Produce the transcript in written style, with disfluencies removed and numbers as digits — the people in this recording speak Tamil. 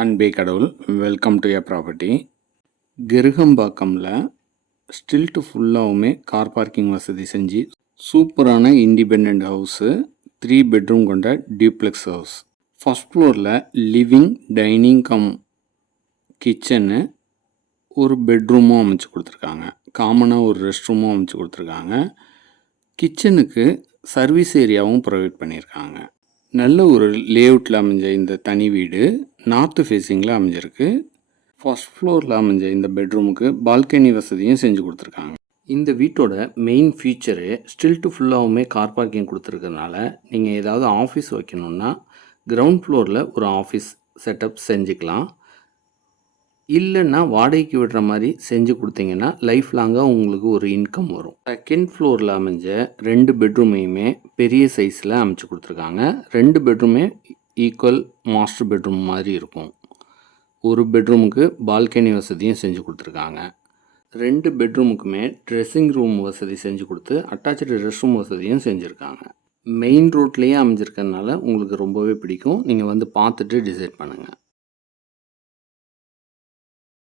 அன்பே கடவுள். Welcome to a property. கிருகம்பாக்கம்ல ஸ்டில்ட்டு ஃபுல்லாகவுமே கார் பார்க்கிங் வசதி செஞ்சு சூப்பரான இண்டிபெண்ட் ஹவுஸு, 3 பெட்ரூம் கொண்ட டியூப்ளெக்ஸ் ஹவுஸ். ஃபஸ்ட் ஃப்ளோரில் லிவிங், டைனிங் கம் கிச்சனு, ஒரு பெட்ரூமும் அமைச்சு கொடுத்துருக்காங்க. காமனாக ஒரு ரெஸ்ட் ரூமும் அமைச்சு கொடுத்துருக்காங்க. கிச்சனுக்கு சர்வீஸ் ஏரியாவும் ப்ரொவைட் பண்ணியிருக்காங்க. நல்ல ஒரு லேஅவுட்டில் அமைஞ்ச இந்த தனி வீடு நார்த்து ஃபேஸிங்கில் அமைஞ்சிருக்கு. ஃபர்ஸ்ட் ஃப்ளோரில் அமைஞ்ச இந்த பெட்ரூமுக்கு பால்கனி வசதியும் செஞ்சு கொடுத்துருக்காங்க. இந்த வீட்டோட மெயின் ஃபீச்சரு ஸ்டில்ட்டு ஃபுல்லாகவுமே கார் பார்க்கிங் கொடுத்துருக்கறனால நீங்கள் ஏதாவது ஆஃபீஸ் வைக்கணுன்னா கிரவுண்ட் ஃப்ளோரில் ஒரு ஆஃபீஸ் செட்டப் செஞ்சுக்கலாம். இல்லைன்னா வாடகைக்கு விடுற மாதிரி செஞ்சு கொடுத்தீங்கன்னா லைஃப் லாங்காக உங்களுக்கு ஒரு இன்கம் வரும். செகண்ட் ஃப்ளோரில் அமைஞ்ச 2 பெட்ரூமையுமே பெரிய சைஸில் அமைச்சு கொடுத்துருக்காங்க. 2 பெட்ரூமே ஈக்குவல் மாஸ்டர் பெட்ரூம் மாதிரி இருக்கும். ஒரு பெட்ரூமுக்கு பால்கனி வசதியும் செஞ்சு கொடுத்துருக்காங்க. 2 பெட்ரூமுக்குமே ட்ரெஸ்ஸிங் ரூம் வசதி செஞ்சு கொடுத்து அட்டாச்சு ரெஸ்ட் ரூம் வசதியும் செஞ்சுருக்காங்க. மெயின் ரோட்லேயே அமைஞ்சிருக்கறனால உங்களுக்கு ரொம்பவே பிடிக்கும். நீங்கள் வந்து பார்த்துட்டு டிசைட் பண்ணுங்கள்.